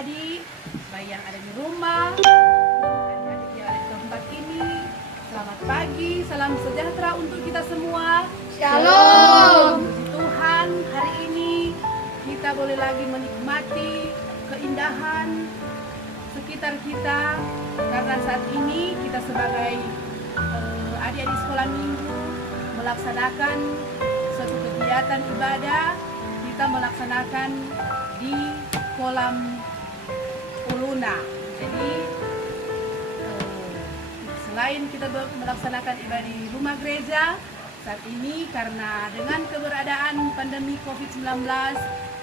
adik-adik, baik yang ada di rumah, adik-adik yang ada di tempat ini. Selamat pagi, salam sejahtera untuk kita semua. Shalom. Puji Tuhan, hari ini kita boleh lagi menikmati keindahan sekitar kita, karena saat ini kita sebagai adik-adik sekolah minggu melaksanakan suatu kegiatan ibadah. Kita melaksanakan di kolam Uluna. Jadi selain kita melaksanakan ibadah di rumah gereja, saat ini karena dengan keberadaan pandemi COVID-19,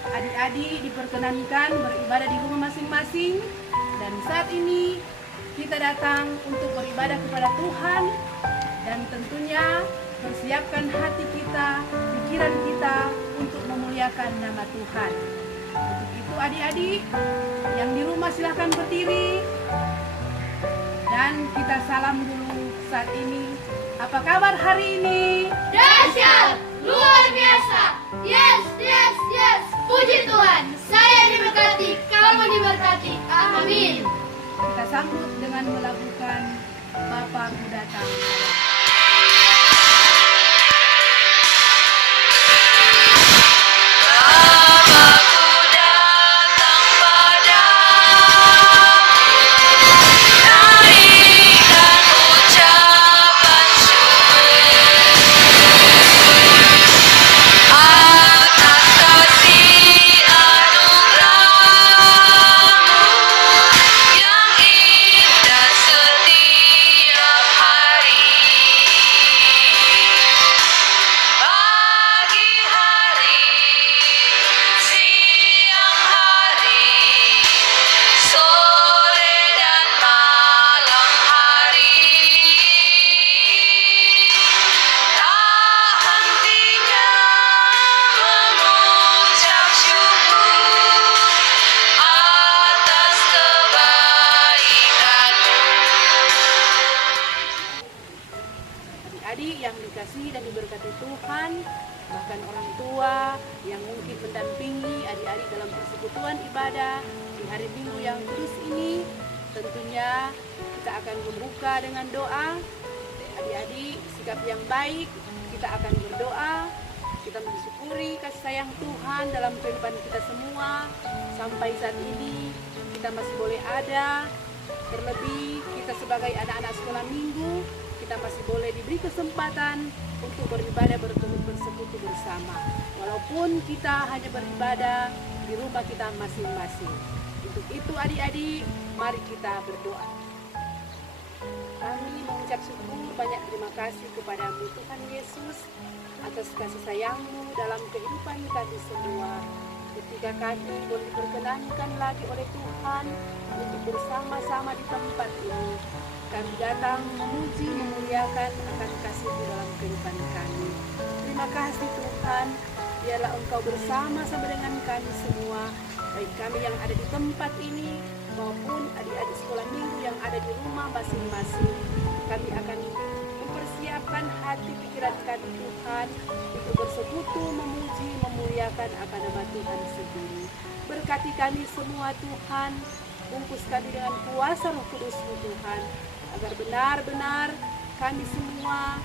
adik-adik diperkenankan beribadah di rumah masing-masing. Dan saat ini kita datang untuk beribadah kepada Tuhan, dan tentunya persiapkan hati kita, pikiran kita untuk memuliakan nama Tuhan. Untuk itu adik-adik yang di rumah silahkan berdiri, dan kita salam dulu saat ini. Apa kabar hari ini? Dahsyat, luar biasa. Yes, yes, yes. Puji Tuhan. Saya diberkati, kamu diberkati. Amin. Kita sambut dengan melakukan Bapakku datang. Adik yang dikasihi dan diberkati Tuhan, bahkan orang tua yang mungkin mendampingi adik-adik dalam persekutuan ibadah di hari Minggu yang kudus ini, tentunya kita akan membuka dengan doa. Adik-adik, sikap yang baik, kita akan berdoa, kita mensyukuri kasih sayang Tuhan dalam kehidupan kita semua. Sampai saat ini kita masih boleh ada, terlebih kita sebagai anak-anak sekolah minggu, kita masih boleh diberi kesempatan untuk beribadah, bersekutu bersama. Walaupun kita hanya beribadah di rumah kita masing-masing. Untuk itu adik-adik, mari kita berdoa. Kami mengucap syukur, banyak terima kasih kepadamu Tuhan Yesus atas kasih sayang-Mu dalam kehidupan kami semua. Ketika kami boleh diperkenankan lagi oleh Tuhan untuk bersama-sama di tempat ini, kami datang memuji, memuliakan akan kasih-Mu dalam kehidupan kami. Terima kasih Tuhan, biarlah Engkau bersama-sama dengan kami semua, baik kami yang ada di tempat ini maupun adik-adik sekolah minggu yang ada di rumah masing-masing. Kami akan mempersiapkan hati pikiran kami Tuhan untuk bersekutu, memuji, memuliakan akan nama Tuhan sendiri. Berkati kami semua Tuhan, bungkus kami dengan kuasa Roh Kudus-Mu Tuhan, agar benar-benar kami semua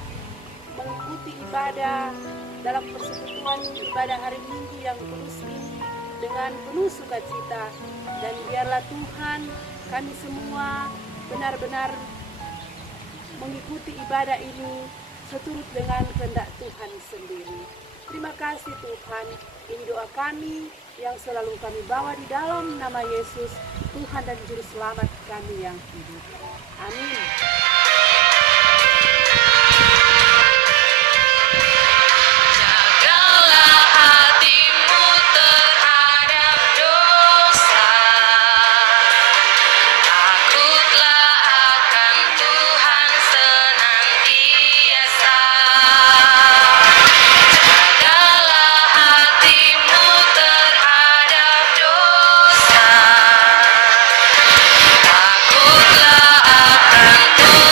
mengikuti ibadah dalam persekutuan ibadah hari Minggu yang kudus ini dengan penuh sukacita. Dan biarlah Tuhan kami semua benar-benar mengikuti ibadah ini seturut dengan kehendak Tuhan sendiri. Terima kasih Tuhan, ini doa kami yang selalu kami bawa di dalam nama Yesus, Tuhan dan Juru Selamat kami yang hidup. Amin. Takutlah akan Tuhan.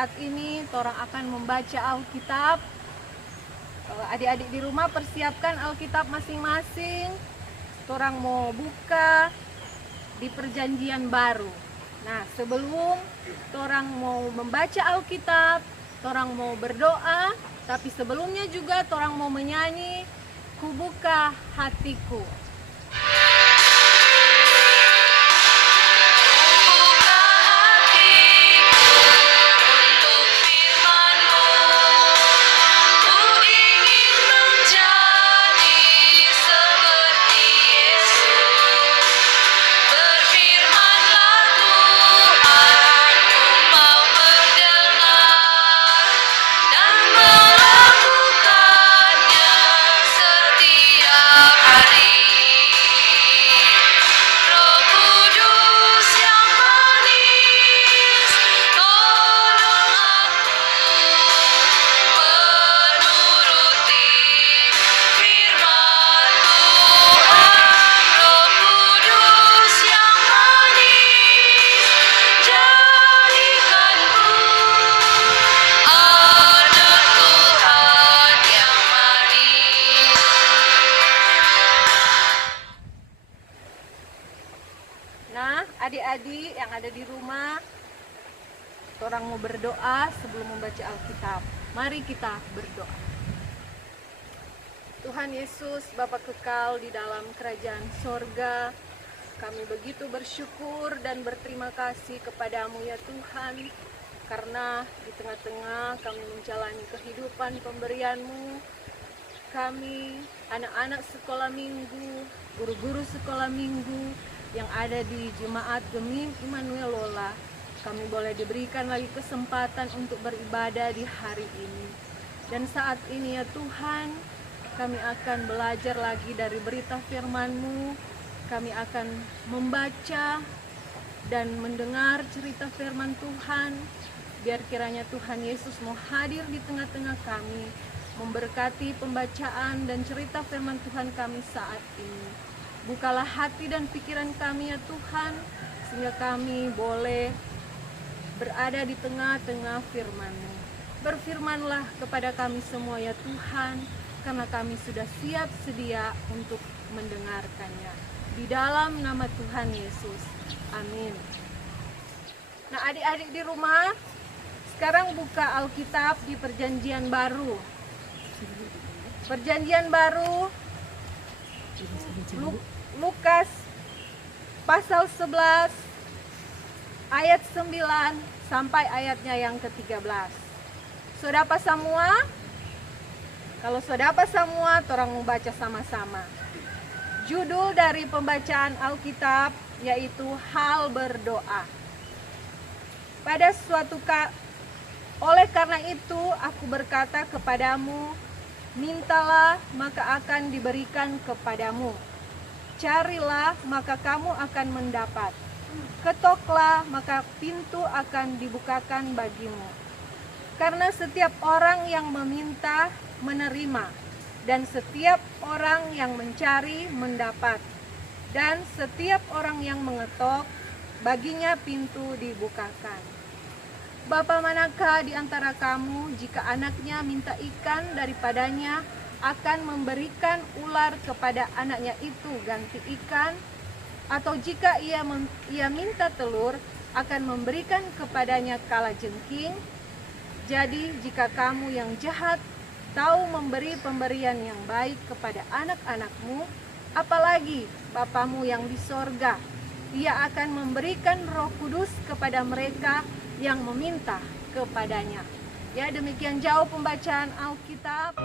saat ini torang akan membaca Alkitab. Adik-adik di rumah persiapkan Alkitab masing-masing. Torang mau buka di Perjanjian Baru. Nah, sebelum torang mau membaca Alkitab, torang mau berdoa, tapi sebelumnya juga torang mau menyanyi Kubuka Hatiku. Nah, adik-adik yang ada di rumah, orang mau berdoa sebelum membaca Alkitab. Mari kita berdoa. Tuhan Yesus, Bapa kekal di dalam kerajaan sorga, kami begitu bersyukur dan berterima kasih kepadamu ya Tuhan, karena di tengah-tengah kami menjalani kehidupan pemberianmu, kami anak-anak sekolah minggu, guru-guru sekolah minggu, yang ada di Jemaat Gemim Immanuel Lola, kami boleh diberikan lagi kesempatan untuk beribadah di hari ini. Dan saat ini ya Tuhan, kami akan belajar lagi dari berita firman-Mu. Kami akan membaca dan mendengar cerita firman Tuhan. Biar kiranya Tuhan Yesus mau hadir di tengah-tengah kami, memberkati pembacaan dan cerita firman Tuhan kami saat ini. Bukalah hati dan pikiran kami ya Tuhan, sehingga kami boleh berada di tengah-tengah firman-Mu. Berfirmanlah kepada kami semua ya Tuhan, karena kami sudah siap sedia untuk mendengarkannya. Di dalam nama Tuhan Yesus, amin. Nah, adik-adik di rumah, sekarang buka Alkitab di Perjanjian Baru. Perjanjian Baru, Lukas pasal 11 ayat 9 sampai ayatnya yang ke-13. Sudah apa semua? Kalau sudah apa semua, orang mau baca sama-sama. Judul dari pembacaan Alkitab yaitu hal berdoa. Oleh karena itu aku berkata kepadamu, mintalah maka akan diberikan kepadamu. Carilah maka kamu akan mendapat. Ketoklah maka pintu akan dibukakan bagimu. Karena setiap orang yang meminta menerima, dan setiap orang yang mencari mendapat, dan setiap orang yang mengetok baginya pintu dibukakan. Bapa manakah di antara kamu jika anaknya minta ikan daripadanya akan memberikan ular kepada anaknya itu ganti ikan? Atau jika ia minta telur akan memberikan kepadanya kalajengking? Jadi jika kamu yang jahat tahu memberi pemberian yang baik kepada anak-anakmu, apalagi Bapamu yang di sorga, Ia akan memberikan Roh Kudus kepada mereka yang meminta kepadanya. Ya, demikian jauh pembacaan Alkitab.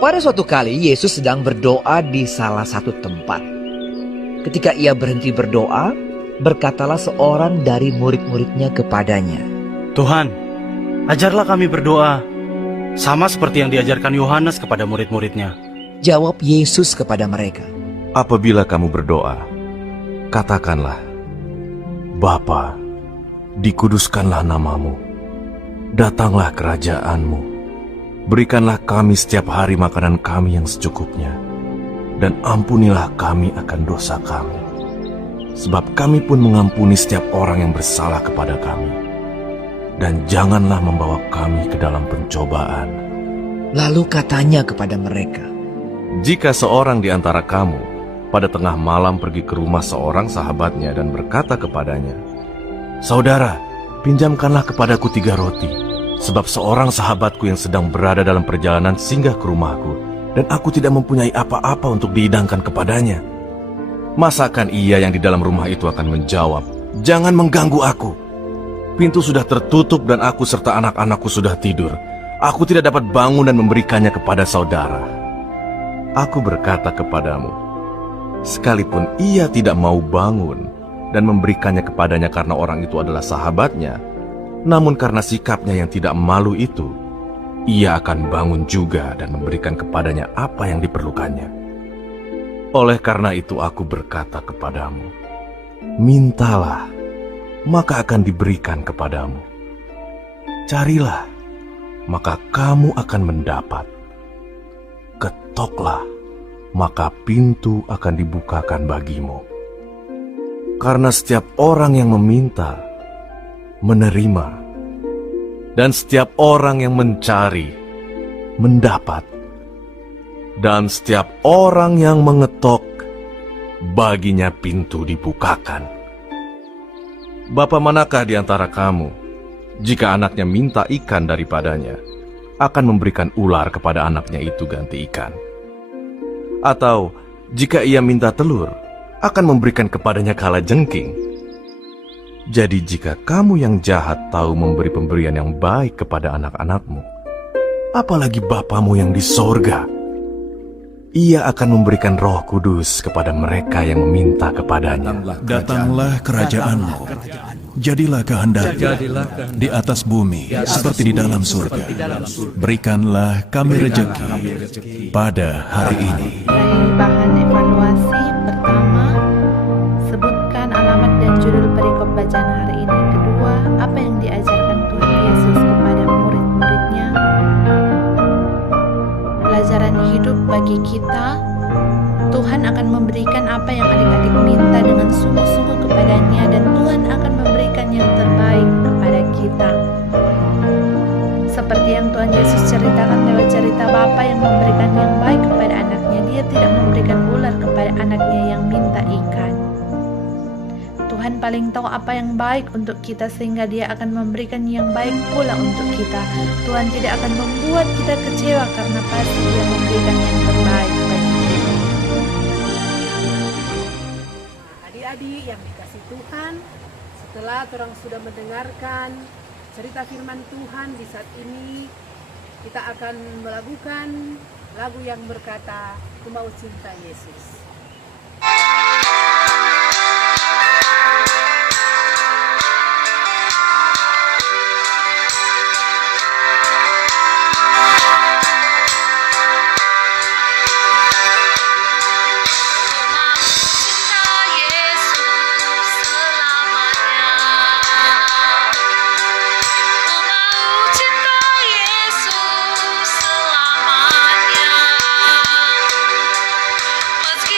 Pada suatu kali Yesus sedang berdoa di salah satu tempat. Ketika ia berhenti berdoa, berkatalah seorang dari murid-muridnya kepadanya, Tuhan, ajarlah kami berdoa, sama seperti yang diajarkan Yohanes kepada murid-muridnya. Jawab Yesus kepada mereka, Apabila kamu berdoa, katakanlah, Bapa, dikuduskanlah namamu, datanglah kerajaanmu, berikanlah kami setiap hari makanan kami yang secukupnya, dan ampunilah kami akan dosa kami, sebab kami pun mengampuni setiap orang yang bersalah kepada kami, dan janganlah membawa kami ke dalam pencobaan. Lalu katanya kepada mereka, Jika seorang di antara kamu pada tengah malam pergi ke rumah seorang sahabatnya dan berkata kepadanya, Saudara, pinjamkanlah kepadaku 3 roti, sebab seorang sahabatku yang sedang berada dalam perjalanan singgah ke rumahku, dan aku tidak mempunyai apa-apa untuk dihidangkan kepadanya. Masakan ia yang di dalam rumah itu akan menjawab, Jangan mengganggu aku. Pintu sudah tertutup dan aku serta anak-anakku sudah tidur. Aku tidak dapat bangun dan memberikannya kepada saudara. Aku berkata kepadamu, sekalipun ia tidak mau bangun dan memberikannya kepadanya karena orang itu adalah sahabatnya, namun karena sikapnya yang tidak malu itu, ia akan bangun juga dan memberikan kepadanya apa yang diperlukannya. Oleh karena itu aku berkata kepadamu, mintalah, maka akan diberikan kepadamu. Carilah, maka kamu akan mendapat. Ketoklah, maka pintu akan dibukakan bagimu. Karena setiap orang yang meminta, menerima, dan setiap orang yang mencari, mendapat, dan setiap orang yang mengetok, baginya pintu dibukakan. Bapa manakah di antara kamu, jika anaknya minta ikan daripadanya, akan memberikan ular kepada anaknya itu ganti ikan? Atau jika ia minta telur, akan memberikan kepadanya kalajengking? Jadi jika kamu yang jahat tahu memberi pemberian yang baik kepada anak-anakmu, apalagi Bapamu yang di sorga, ia akan memberikan Roh Kudus kepada mereka yang meminta kepadanya. Datanglah kerajaanmu, jadilah kehendakmu di atas bumi seperti di dalam surga. Berikanlah kami rejeki pada hari ini. Dari bahan evaluasi pertama, sebutkan alamat dan judul perikop bacaan hari ini. Kedua, apa yang diajarkan Tuhan Yesus kepada murid-muridnya. Pelajaran hidup bagi kita, Tuhan akan memberikan apa yang adik-adik minta dengan sungguh-sungguh kepadanya, dan Tuhan akan memberikan yang terbaik kepada kita. Seperti yang Tuhan Yesus ceritakan lewat cerita Bapa yang memberikan yang baik kepada anaknya, Dia tidak memberikan ular kepada anaknya yang minta ikan. Tuhan paling tahu apa yang baik untuk kita, sehingga Dia akan memberikan yang baik pula untuk kita. Tuhan tidak akan membuat kita kecewa karena pasti Dia memberikan yang terbaik bagi kita. Adik-adik yang dikasih Tuhan, setelah orang sudah mendengarkan cerita firman Tuhan di saat ini, kita akan melakukan lagu yang berkata, Ku Mau Cinta Yesus. Meski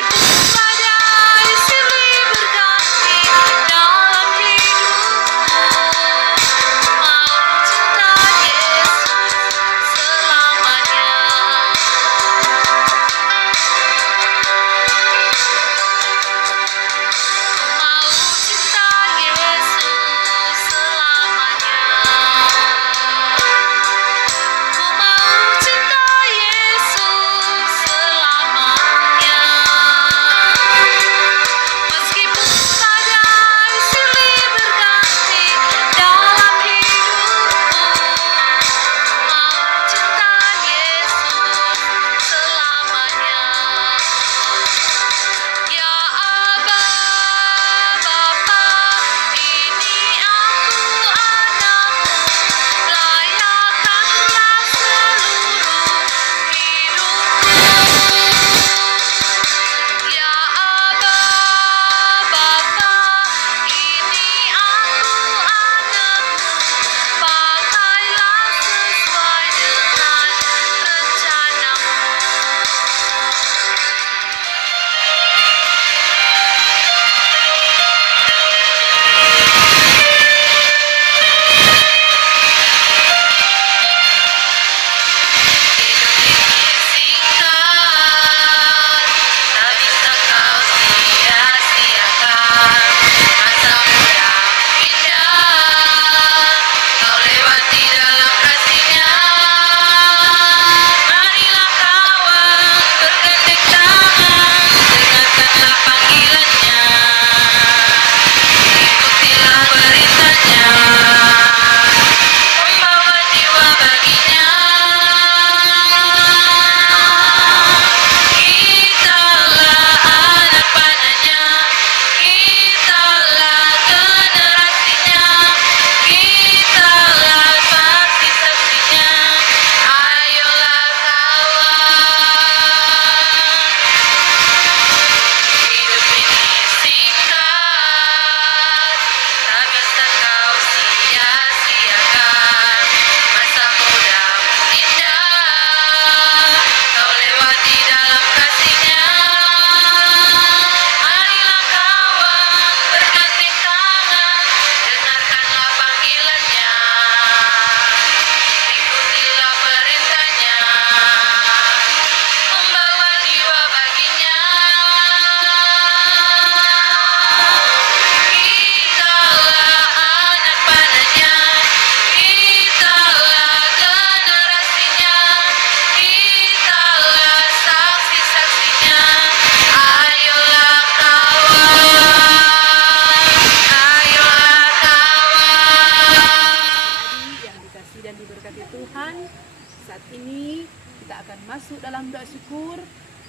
akan masuk dalam doa syukur.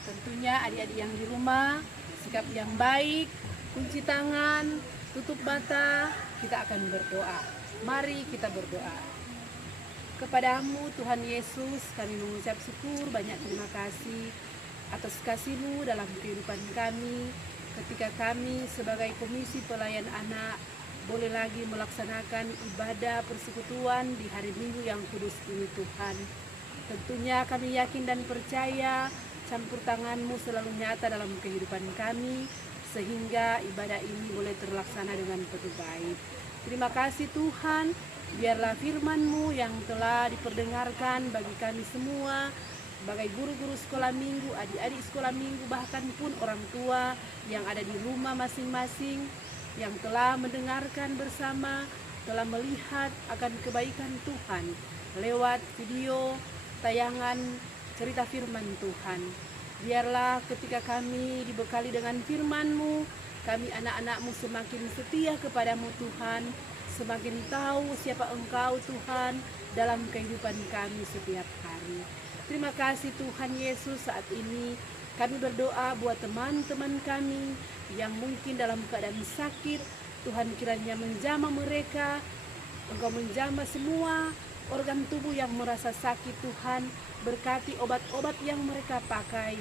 Tentunya adik-adik yang di rumah, sikap yang baik, kunci tangan, tutup mata, kita akan berdoa. Mari kita berdoa. Kepadamu Tuhan Yesus, kami mengucap syukur, banyak terima kasih atas kasih-Mu dalam kehidupan kami. Ketika kami sebagai Komisi Pelayan Anak boleh lagi melaksanakan ibadah persekutuan di hari Minggu yang kudus ini Tuhan. Tentunya kami yakin dan percaya campur tangan-Mu selalu nyata dalam kehidupan kami, sehingga ibadah ini boleh terlaksana dengan penuh baik. Terima kasih Tuhan, biarlah firman-Mu yang telah diperdengarkan bagi kami semua, sebagai guru-guru sekolah minggu, adik-adik sekolah minggu, bahkan pun orang tua yang ada di rumah masing-masing, yang telah mendengarkan bersama, telah melihat akan kebaikan Tuhan lewat video, tayangan, cerita firman Tuhan. Biarlah ketika kami dibekali dengan firman-Mu, kami anak-anak-Mu semakin setia kepadamu Tuhan, semakin tahu siapa Engkau Tuhan dalam kehidupan kami setiap hari. Terima kasih Tuhan Yesus, saat ini kami berdoa buat teman-teman kami yang mungkin dalam keadaan sakit. Tuhan kiranya menjamah mereka, Engkau menjamah semua organ tubuh yang merasa sakit Tuhan. Berkati obat-obat yang mereka pakai,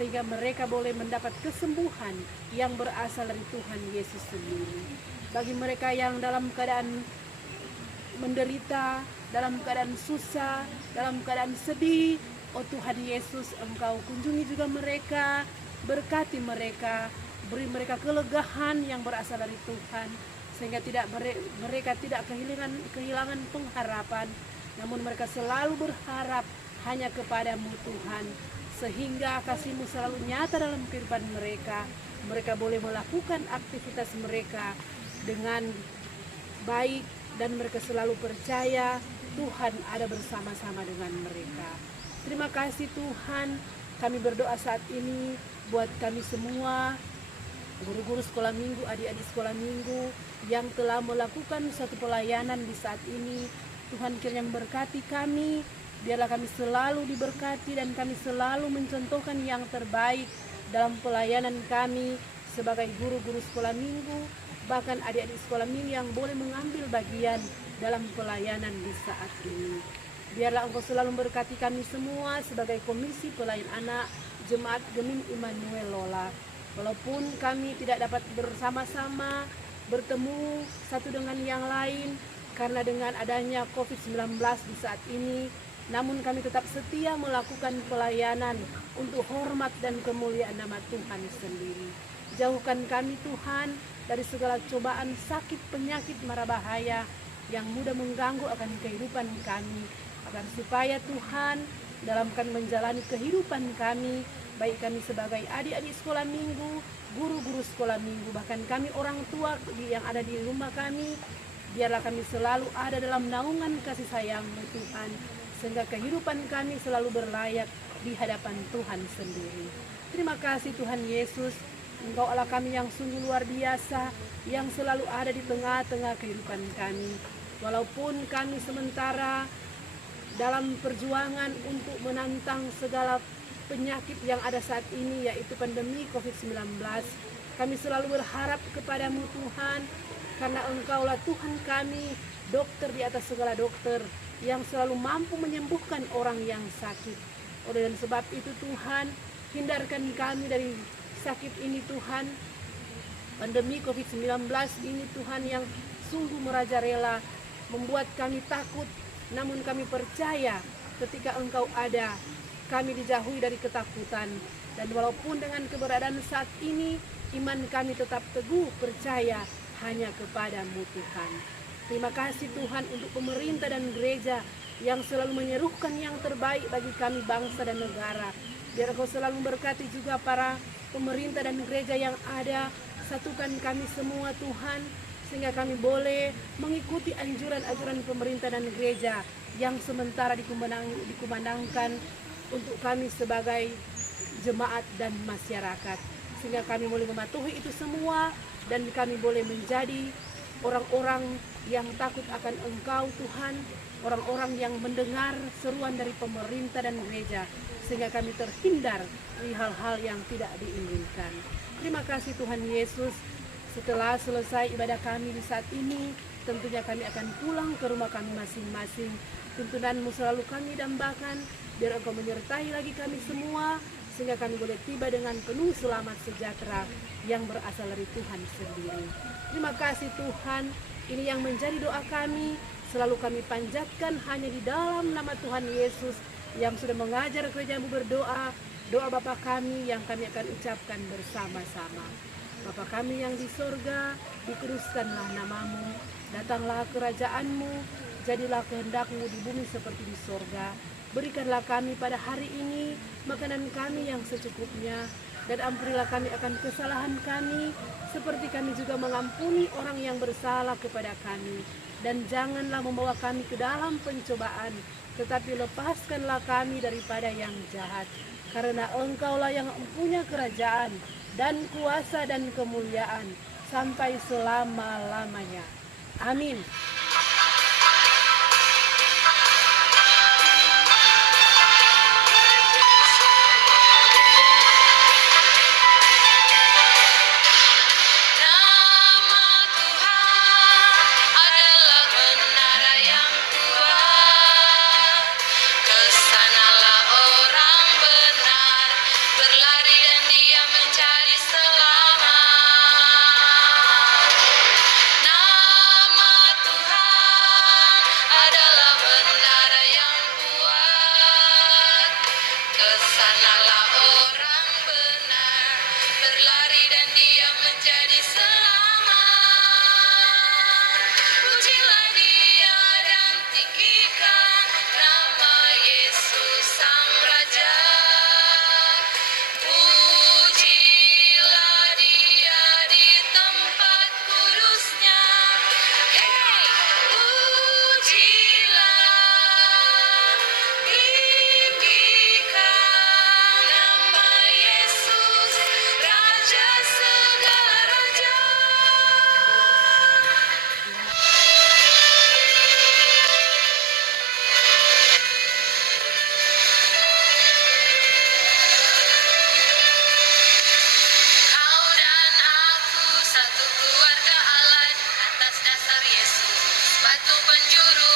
sehingga mereka boleh mendapat kesembuhan yang berasal dari Tuhan Yesus sendiri. Bagi mereka yang dalam keadaan menderita, dalam keadaan susah, dalam keadaan sedih, oh Tuhan Yesus, Engkau kunjungi juga mereka, berkati mereka, beri mereka kelegahan yang berasal dari Tuhan, sehingga mereka tidak kehilangan pengharapan, namun mereka selalu berharap hanya kepadamu Tuhan, sehingga kasih-Mu selalu nyata dalam kehidupan mereka. Mereka boleh melakukan aktivitas mereka dengan baik, dan mereka selalu percaya Tuhan ada bersama-sama dengan mereka. Terima kasih Tuhan, kami berdoa saat ini buat kami semua, guru-guru sekolah minggu, adik-adik sekolah minggu yang telah melakukan suatu pelayanan di saat ini. Tuhan kiranya memberkati kami, biarlah kami selalu diberkati dan kami selalu mencontohkan yang terbaik dalam pelayanan kami sebagai guru-guru sekolah minggu, bahkan adik-adik sekolah minggu yang boleh mengambil bagian dalam pelayanan di saat ini. Biarlah Engkau selalu memberkati kami semua sebagai Komisi Pelayan Anak Jemaat Gemim Immanuel Lola. Walaupun kami tidak dapat bersama-sama bertemu satu dengan yang lain karena dengan adanya COVID-19 di saat ini, namun kami tetap setia melakukan pelayanan untuk hormat dan kemuliaan nama Tuhan sendiri. Jauhkan kami Tuhan dari segala cobaan, sakit, penyakit, mara bahaya yang mudah mengganggu akan kehidupan kami, agar supaya Tuhan dalam kami menjalani kehidupan kami, baik kami sebagai adik-adik sekolah minggu, guru-guru sekolah minggu, bahkan kami orang tua yang ada di rumah kami, biarlah kami selalu ada dalam naungan kasih sayang-Mu Tuhan, sehingga kehidupan kami selalu berlayak di hadapan Tuhan sendiri. Terima kasih Tuhan Yesus, Engkau Allah kami yang sungguh luar biasa, yang selalu ada di tengah-tengah kehidupan kami. Walaupun kami sementara dalam perjuangan untuk menantang segala penyakit yang ada saat ini, yaitu pandemi COVID-19, kami selalu berharap kepadamu Tuhan, karena Engkaulah Tuhan kami, dokter di atas segala dokter, yang selalu mampu menyembuhkan orang yang sakit. Oleh dan sebab itu Tuhan, hindarkan kami dari sakit ini Tuhan, pandemi COVID-19 ini Tuhan, yang sungguh merajalela, membuat kami takut, namun kami percaya ketika Engkau ada, kami dijauhi dari ketakutan. Dan walaupun dengan keberadaan saat ini, iman kami tetap teguh percaya hanya kepadamu Tuhan. Terima kasih Tuhan untuk pemerintah dan gereja yang selalu menyerukan yang terbaik bagi kami bangsa dan negara. Biar Engkau selalu memberkati juga para pemerintah dan gereja yang ada. Satukan kami semua Tuhan, sehingga kami boleh mengikuti anjuran-anjuran pemerintah dan gereja yang sementara dikumandangkan untuk kami sebagai jemaat dan masyarakat. Sehingga kami boleh mematuhi itu semua, dan kami boleh menjadi orang-orang yang takut akan Engkau Tuhan, orang-orang yang mendengar seruan dari pemerintah dan gereja, sehingga kami terhindar dari hal-hal yang tidak diinginkan. Terima kasih Tuhan Yesus. Setelah selesai ibadah kami di saat ini, tentunya kami akan pulang ke rumah kami masing-masing. Tuntunanmu selalu kami dambakan, biar Engkau menyertai lagi kami semua, sehingga kami boleh tiba dengan penuh selamat sejahtera yang berasal dari Tuhan sendiri. Terima kasih Tuhan, ini yang menjadi doa kami, selalu kami panjatkan hanya di dalam nama Tuhan Yesus yang sudah mengajar gereja-Mu berdoa, doa Bapa kami yang kami akan ucapkan bersama-sama. Bapa kami yang di sorga, dikuduskanlah nama-Mu, datanglah kerajaan-Mu, jadilah kehendak-Mu di bumi seperti di sorga. Berikanlah kami pada hari ini makanan kami yang secukupnya, dan ampunilah kami akan kesalahan kami, seperti kami juga mengampuni orang yang bersalah kepada kami. Dan janganlah membawa kami ke dalam pencobaan, tetapi lepaskanlah kami daripada yang jahat. Karena Engkaulah yang mempunyai kerajaan, dan kuasa dan kemuliaan, sampai selama-lamanya. Amin. Kesanalah orang benar, berlari dan dia menjadi selamat. Pujilah dia dan tinggikan nama Yesus Sang Raja. Pujilah dia di tempat kudusnya. Hey, pujilah. Batu penjuru,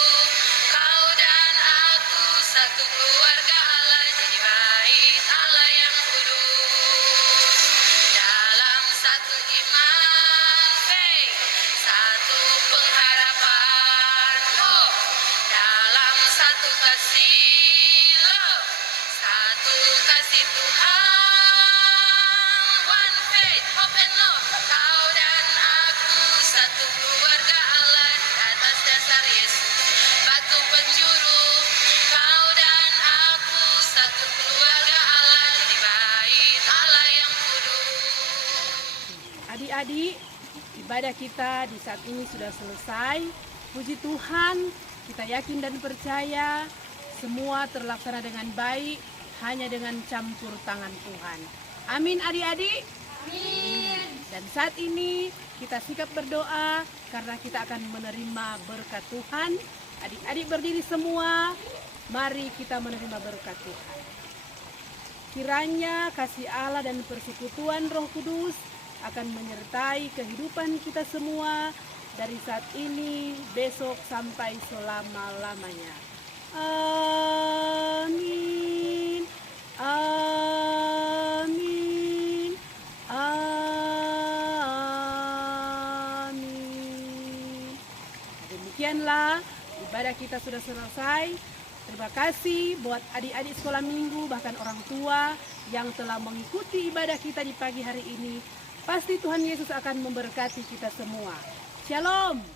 kau dan aku satu keluarga Allah, jadi bait Allah yang kudus. Dalam satu iman, satu pengharapan, dalam satu kasih love, satu kasih Tuhan. One faith, hope and love. Kau dan aku satu keluarga Allah, atas dasar Yesus. Batu penjuru, kau dan aku satu keluarga Allah, jadi bait Allah yang kudus. Adik-adik, ibadah kita di saat ini sudah selesai. Puji Tuhan, kita yakin dan percaya semua terlaksana dengan baik hanya dengan campur tangan Tuhan. Amin adik-adik. Amin. Dan saat ini kita sikap berdoa karena kita akan menerima berkat Tuhan. Adik-adik berdiri semua, mari kita menerima berkat Tuhan. Kiranya kasih Allah dan persekutuan Roh Kudus akan menyertai kehidupan kita semua dari saat ini, besok sampai selama-lamanya. Amin. Amin. Amin. Demikianlah ibadah kita sudah selesai. Terima kasih buat adik-adik sekolah minggu, bahkan orang tua yang telah mengikuti ibadah kita di pagi hari ini. Pasti Tuhan Yesus akan memberkati kita semua. Shalom.